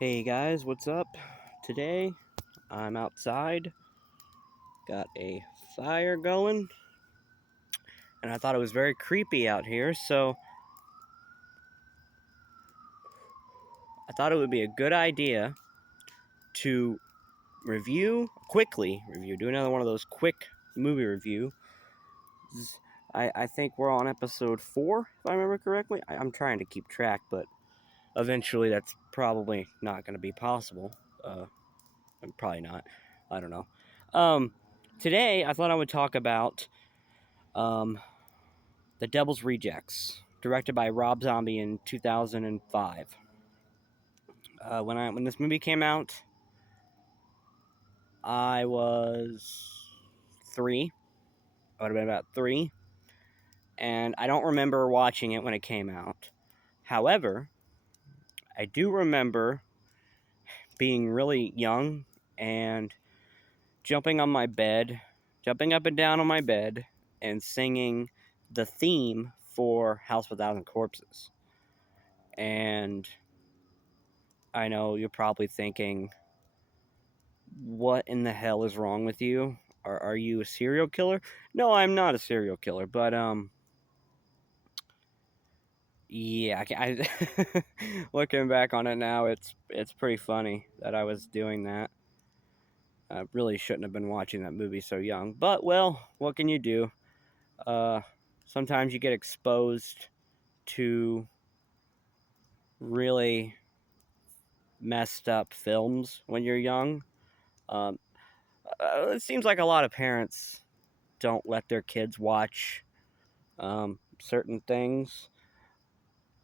Hey guys, what's up? Today I'm outside, got a fire going, and I thought it was very creepy out here, so I thought it would be a good idea to do another one of those quick movie review. I think we're on episode 4, if I remember correctly. I'm trying to keep track, but eventually that's probably not going to be possible. Probably not. I don't know. Um, Today I thought I would talk about um, The Devil's Rejects, directed by Rob Zombie in 2005. When this movie came out, I was 3. I would have been about 3, and I don't remember watching it when it came out. However, I do remember being really young and jumping on my bed, jumping up and down on my bed, and singing the theme for House of a Thousand Corpses. And I know you're probably thinking, what in the hell is wrong with you? Are you a serial killer? No, I'm not a serial killer, but yeah, looking back on it now, it's pretty funny that I was doing that. I really shouldn't have been watching that movie so young, but well, what can you do? Uh, Sometimes you get exposed to really messed up films when you're young. Um, it seems like a lot of parents don't let their kids watch certain things,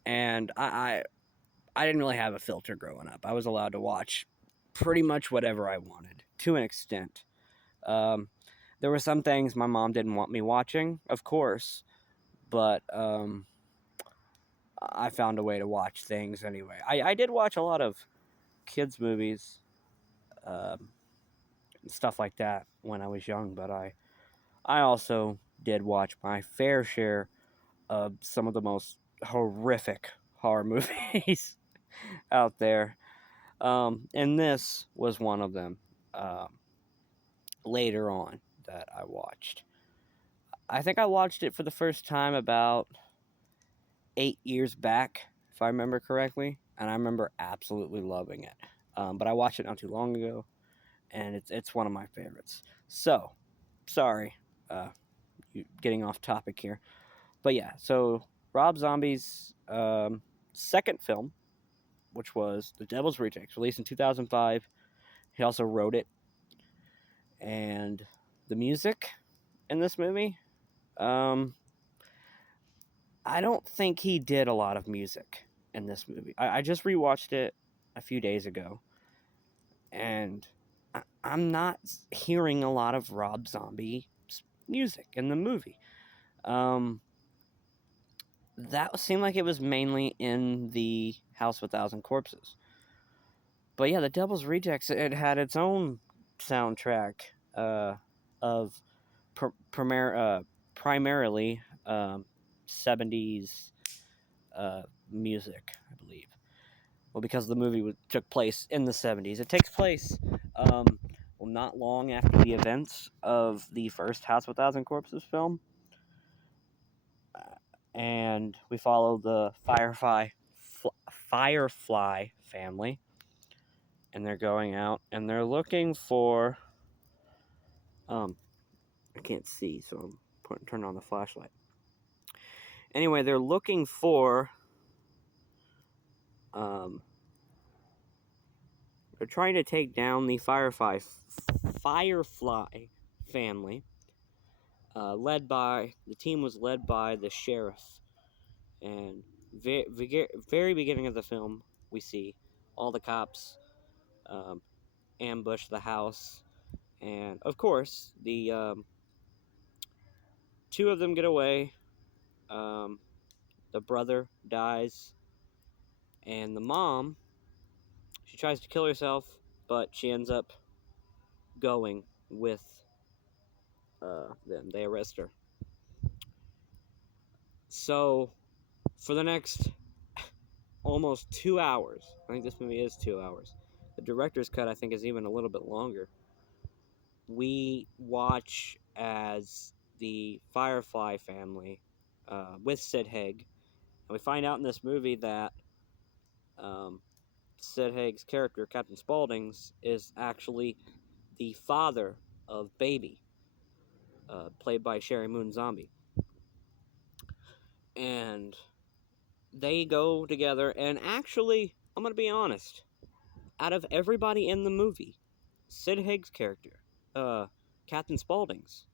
and I didn't really have a filter growing up. I was allowed to watch pretty much whatever I wanted to an extent. Um, there were some things my mom didn't want me watching, of course, but I found a way to watch things anyway. I did watch a lot of kids movies, um, and stuff like that when I was young, but I also did watch my fair share of some of the most horrific horror movies out there. And this was one of them, um, later on, that I watched. I think I watched it for the first time about 8 years back, if I remember correctly, and I remember absolutely loving it. But I watched it not too long ago, and it's one of my favorites. So, sorry, uh, getting off topic here, but yeah. So Rob Zombie's second film, which was The Devil's Rejects, released in 2005. He also wrote it, and the music in this movie, um, I don't think he did a lot of music in this movie. I just rewatched it a few days ago, and I'm not hearing a lot of Rob Zombie music in the movie. Um, that seemed like it was mainly in the House of a Thousand Corpses. But yeah, The Devil's Rejects, it had its own soundtrack of pr- primar- uh, primarily 70s music, I believe. Well, because the movie took place in the 70s. It takes place not long after the events of the first House of a Thousand Corpses film. And we follow the Firefly family, and they're going out and they're looking for I can't see, so I'm turning on the flashlight. Anyway, they're looking for um, they're trying to take down the Firefly family. The team was led by the sheriff, and very beginning of the film, we see all the cops um, ambush the house, and of course the two of them get away. Um, the brother dies, and the mom, she tries to kill herself, but she ends up going with them. They arrest her. So for the next almost 2 hours. I think this movie is 2 hours. The director's cut, I think, is even a little bit longer. We watch as the Firefly family with Sid Haig. And we find out in this movie that Sid Haig's character, Captain Spaulding's, is actually the father of Baby, played by Sheri Moon Zombie. And they go together, and actually, I'm going to be honest, out of everybody in the movie, Sid Haig's character, Captain Spaulding's,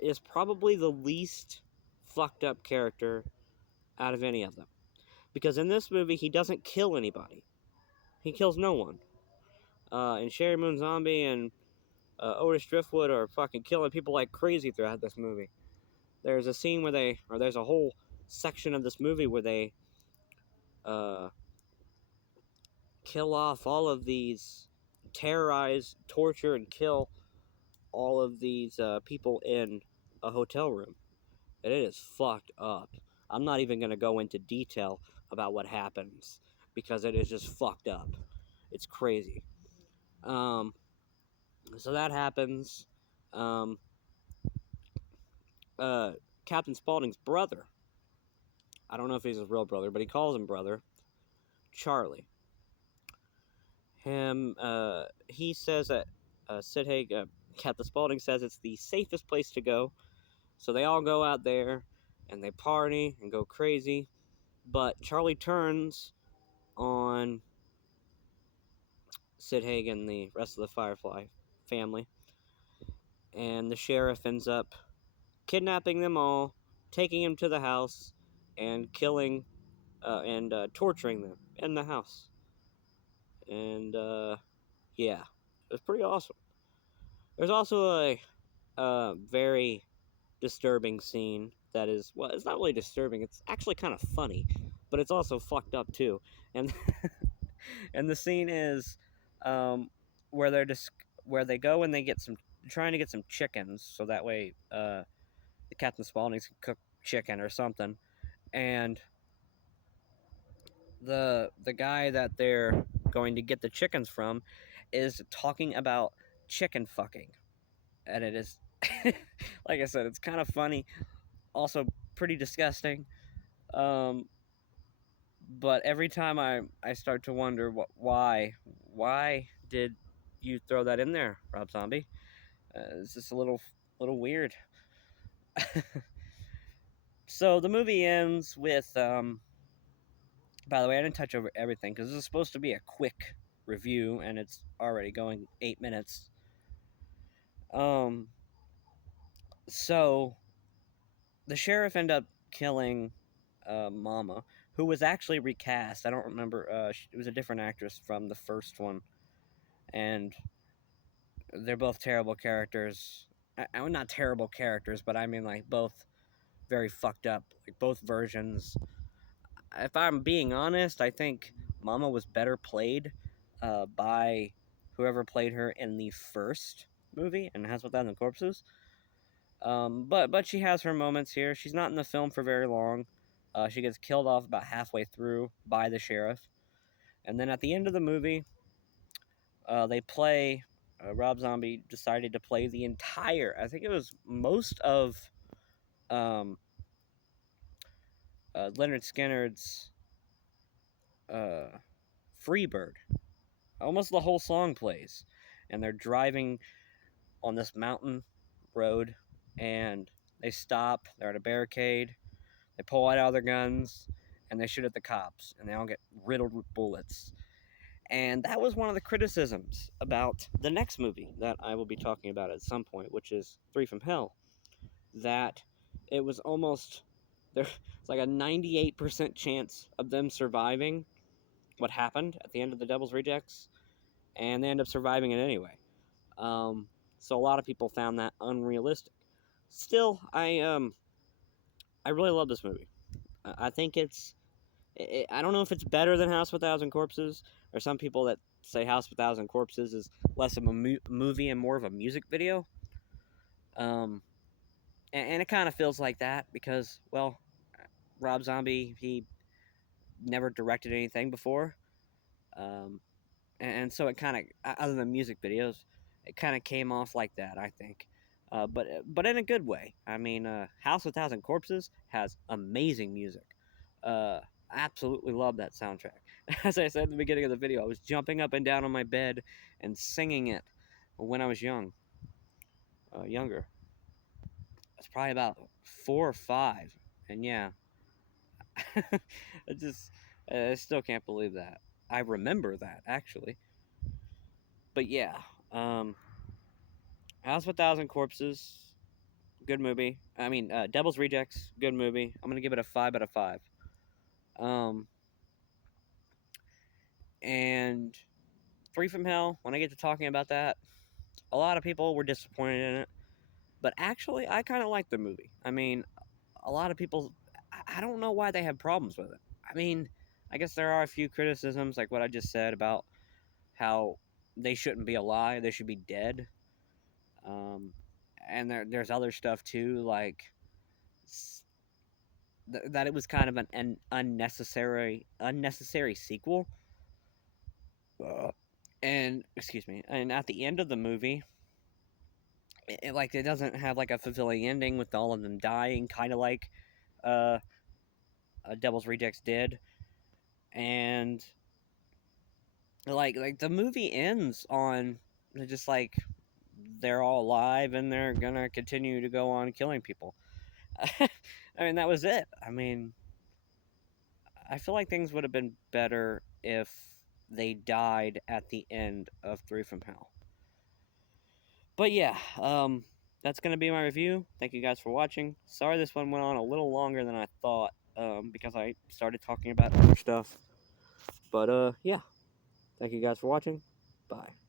is probably the least fucked up character out of any of them. Because in this movie, he doesn't kill anybody. He kills no one. And Sheri Moon Zombie and Otis Driftwood are fucking killing people like crazy throughout this movie. There's a scene where there's a whole section of this movie where they kill off all of these, terrorize, torture, and kill all of these people in a hotel room. And it is fucked up. I'm not even going to go into detail about what happens because it is just fucked up. It's crazy. So that happens. Captain Spaulding's brother, I don't know if he's his real brother, but he calls him brother, Charlie. He says that Sid Haig, Captain Spaulding says it's the safest place to go. So they all go out there and they party and go crazy. But Charlie turns on Sid Haig and the rest of the Firefly family. And the sheriff ends up kidnapping them all, taking them to the house, and killing and torturing them in the house. And yeah, it was pretty awesome. There's also a very disturbing scene that is, well, it's not really disturbing, it's actually kind of funny, but it's also fucked up too. And and the scene is where where they go and they get trying to get some chickens so that way the Captain Spaulding's can cook chicken or something. And the guy that they're going to get the chickens from is talking about chicken fucking. And it is like I said, it's kind of funny, also pretty disgusting. But every time I start to wonder why did you throw that in there, Rob Zombie? It's just a little weird. So the movie ends with by the way, I didn't touch over everything because this is supposed to be a quick review and it's already going 8 minutes. So the sheriff ended up killing Mama, who was actually recast. I don't remember. It was a different actress from the first one, and they're both terrible characters. Not terrible characters, but I mean like both very fucked up. Like both versions. If I'm being honest, I think Mama was better played by whoever played her in the first movie, and House with a Thousand Corpses. But she has her moments here. She's not in the film for very long. She gets killed off about halfway through by the sheriff. And then at the end of the movie, they play... Rob Zombie decided to play the entire... I think it was most of Lynyrd Skynyrd's Freebird. Almost the whole song plays. And they're driving on this mountain road, and they stop. They're at a barricade. They pull out all their guns, and they shoot at the cops, and they all get riddled with bullets. And that was one of the criticisms about the next movie that I will be talking about at some point, which is Three from Hell. That it was almost... There's like a 98% chance of them surviving what happened at the end of The Devil's Rejects, and they end up surviving it anyway. So a lot of people found that unrealistic. Still, I really love this movie. I think I don't know if it's better than House with a Thousand Corpses. Or some people that say House with a Thousand Corpses is less of a movie and more of a music video. And it kind of feels like that because, well, Rob Zombie, he never directed anything before. Um, and so it kind of, other than music videos, it kind of came off like that, I think. But in a good way. I mean, House of Thousand Corpses has amazing music. Uh, Absolutely love that soundtrack. As I said at the beginning of the video, I was jumping up and down on my bed and singing it when I was younger. I was probably about 4 or 5, and yeah, I just, I still can't believe that. I remember that actually, but yeah, um, House of a Thousand Corpses, good movie. I mean, Devil's Rejects, good movie. I'm gonna give it a 5 out of 5. Um, and Three from Hell. When I get to talking about that, a lot of people were disappointed in it, but actually, I kind of like the movie. I mean, a lot of people, I don't know why they have problems with it. I mean, I guess there are a few criticisms, like what I just said about how they shouldn't be alive; they should be dead. Um, and there's other stuff too, like that it was kind of an unnecessary sequel. And excuse me, and at the end of the movie, like it doesn't have like a fulfilling ending with all of them dying, kind of like uh, Devil's Rejects did, and like the movie ends on just like they're all alive and they're gonna continue to go on killing people. I mean, that was it. I mean, I feel like things would have been better if they died at the end of Three from Hell. But yeah, that's gonna be my review. Thank you guys for watching. Sorry this one went on a little longer than I thought, because I started talking about other stuff. But yeah, thank you guys for watching. Bye.